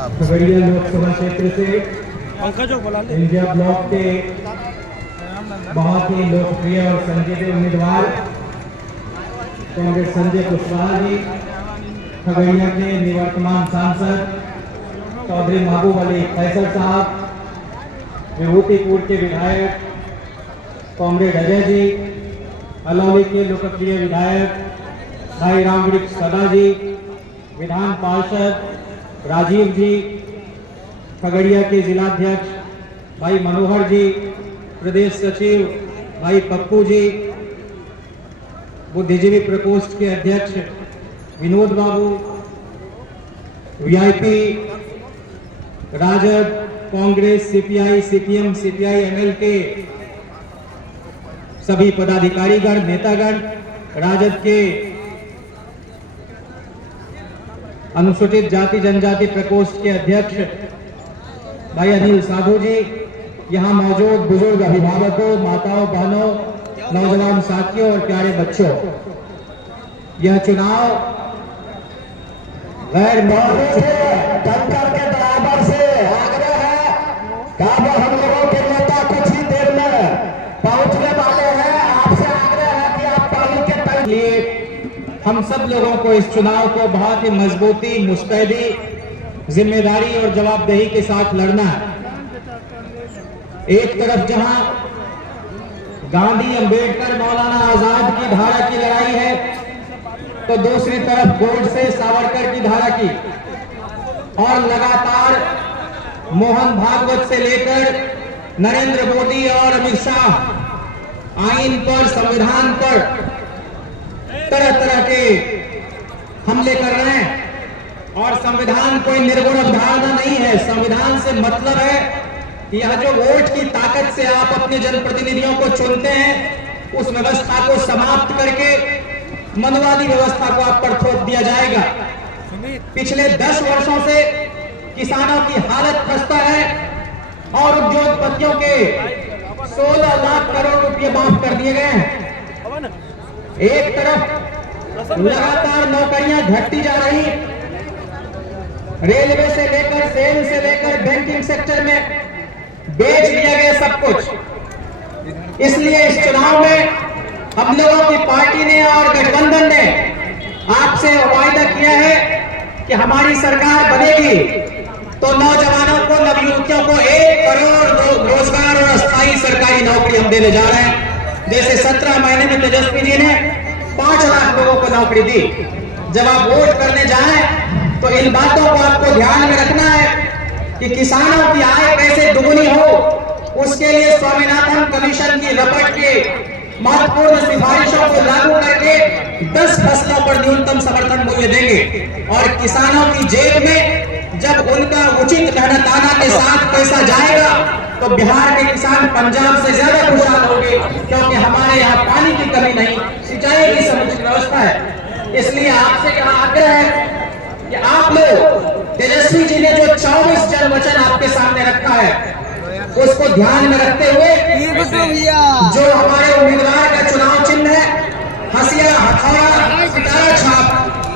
खगड़िया लोकसभा क्षेत्र से India block के बहुत ही लोकप्रिय और संजीदे उम्मीदवार कांग्रेस संजय कुशवाहा जी, खगड़िया के निवर्तमान सांसद चौधरी महबूब अली फैसल साहब, विभूतिपुर के विधायक कॉमरेड अजय जी, अलौली के लोकप्रिय विधायक भाई रामवृक्ष सदा जी, विधान पार्षद राजीव जी, खगड़िया के जिलाध्यक्ष भाई मनोहर जी, प्रदेश सचिव भाई पप्पू जी, बुद्धिजीवी प्रकोष्ठ के अध्यक्ष Vinod Babu, VIP RJD, Congress, CPI, CPM, CPI, ML के सभी पदाधिकारीगण, नेतागण, राजद के अनुसूचित जाति जनजाति प्रकोष्ठ के अध्यक्ष भाई अनिल साधु जी, यहाँ मौजूद बुजुर्ग अभिभावकों, माताओं, बहनों, नौजवान साथियों और प्यारे बच्चों, यह चुनाव गैर टक्कर के बराबर से आग्रह है कि हम लोगों के नेता कुछ ही देर में पहुंचने वाले हैं। आपसे आग्रह है कि आप पानी के लिए हम सब लोगों को इस चुनाव को बहुत ही मजबूती, मुस्तैदी, जिम्मेदारी और जवाबदेही के साथ लड़ना है। एक तरफ जहां गांधी, अंबेडकर, मौलाना आजाद की धारा की लड़ाई है, तो दूसरी तरफ गोडसे, सावरकर की धारा की, और लगातार मोहन भागवत से लेकर नरेंद्र मोदी और अमित शाह आईन पर, संविधान पर तरह तरह के हमले कर रहे हैं। और संविधान कोई निर्गुण अवधारणा नहीं है। संविधान से मतलब है कि यह जो वोट की ताकत से आप अपने जनप्रतिनिधियों को चुनते हैं, उस व्यवस्था को समाप्त करके मनवादी व्यवस्था को आप पर थोप दिया जाएगा। पिछले 10 वर्षों से किसानों की हालत खस्ता है और उद्योगपतियों के 16 लाख करोड़ रुपए माफ कर दिए गए हैं। एक तरफ लगातार नौकरियां घटती जा रही, रेलवे से लेकर, सेल से लेकर बैंकिंग सेक्टर में बेच दिया गया सब कुछ। इसलिए इस चुनाव में हम लोगों की पार्टी ने और गठबंधन ने आपसे वायदा किया है कि हमारी सरकार बनेगी तो नौजवानों को, नवयुवतियों को 1 करोड़ रोजगार और अस्थायी सरकारी नौकरी हम देने जा रहे हैं। जैसे 17 महीने में तेजस्वी जी ने 5 लाख लोगों को नौकरी दी। जब आप वोट करने जाएं तो इन बातों को आपको ध्यान में रखना है कि किसानों की आय कैसे दुगुनी हो। उसके लिए स्वामीनाथन कमीशन की रिपोर्ट के महत्वपूर्ण सिफारिशों को लागू करके 10 फसलों पर न्यूनतम समर्थन मूल्य देंगे। और किसानों की जेब में जब उनका उचित मेहनताना के साथ पैसा जाएगा तो बिहार के किसान पंजाब से ज्यादा खुशहाल होंगे, क्योंकि हमारे यहाँ पानी की कमी नहीं, सिंचाई की समुचित व्यवस्था है। इसलिए आपसे यहाँ आग्रह है कि आप लोग, तेजस्वी जी ने जो 24 जन वचन आपके सामने रखा है, उसको ध्यान में रखते हुए जो हमारे उम्मीदवार का चुनाव चिन्ह है हसिया, हथौड़ा, सितारा छाप,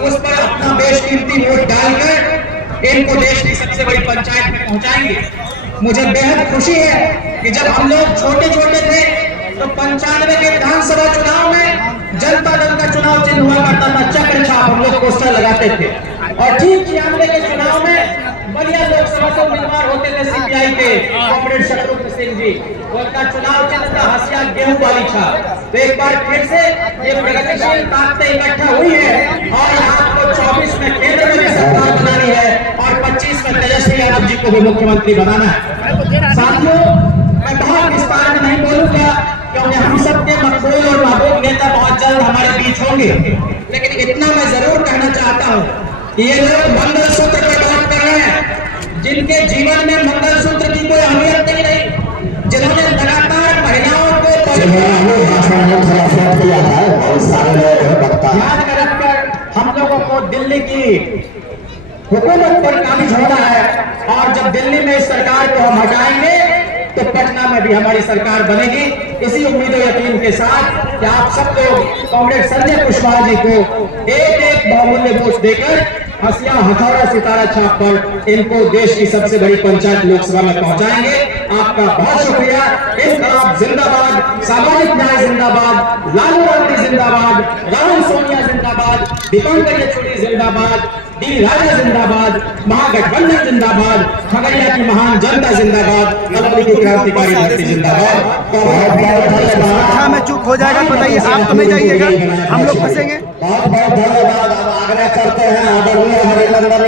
उस पर अपना बेशकीमती वोट डालकर इनको देश की सबसे बड़ी पंचायत में पहुंचाएंगे। मुझे बेहद खुशी है कि जब हम लोग छोटे छोटे थे तो 95 के विधानसभा चुनाव में जनता दल का चुनाव चिन्ह हुआ करता था चक्र छाप, हम लोग पोस्टर लगाते थे। और ठीक 96 के चुनाव में बलिया लोकसभा से उम्मीदवार होते थे सीपीआई के कॉमरेड शत्रुघ्न सिंह जी, उनका चुनाव चिन्ह था हसिया, गेहूं वाली छाप। तो एक बार फिर से ये प्रगतिशील ताकतें इकट्ठा हुई है और आपको 24 में केंद्र में भी सरकार बनानी है और 25 में तेजस्वी यादव जी को भी मुख्यमंत्री बनाना है। साथियों, मैं बहुत विस्तार में नहीं बोलूंगा क्योंकि हम सबके मकबूल और महबूब नेता बहुत जल्द हमारे बीच होंगे, लेकिन इतना मैं जरूर कहना चाहता हूँ कि ये लोग मंगलसूत्र पर बात कर रहे हैं, जिनके जीवन में मंगलसूत्र की कोई अहमियत नहीं रही, जिन्होंने लगातार महिलाओं को ध्यान में रखकर हम लोगों को दिल्ली की हुकूमत पर काबिज होना है। और जब दिल्ली में इस सरकार को हम हटाएंगे तो पटना में भी हमारी सरकार बनेगी। इसी उम्मीद और यकीन के साथ कि आप सब लोग कांग्रेस संजय कुशवाहा जी को एक बहुमूल्य वोट देकर हंसिया हथौड़ा सितारा छाप कर इनको देश की सबसे बड़ी पंचायत लोकसभा में पहुंचाएंगे। आपका बहुत शुक्रिया। इंकलाब जिंदाबाद, सामाजिक न्याय जिंदाबाद, लालू गांधी जिंदाबाद, राहुल सोनिया जिंदाबाद, दीपांकर येचुरी जिंदाबाद, डी राजा जिंदाबाद, महागठबंधन जिंदाबाद, खगड़िया की महान जनता जिंदाबाद, नवली की क्रांतिकारी धरती जिंदाबाद। संख्या में चूक हो जाएगा बताइए, आप तो नहीं जाइएगा, हम लोग फंसेंगे। बहुत बहुत धन्यवाद। अब आग्रह करते हैं आदरणीय हरिनंदन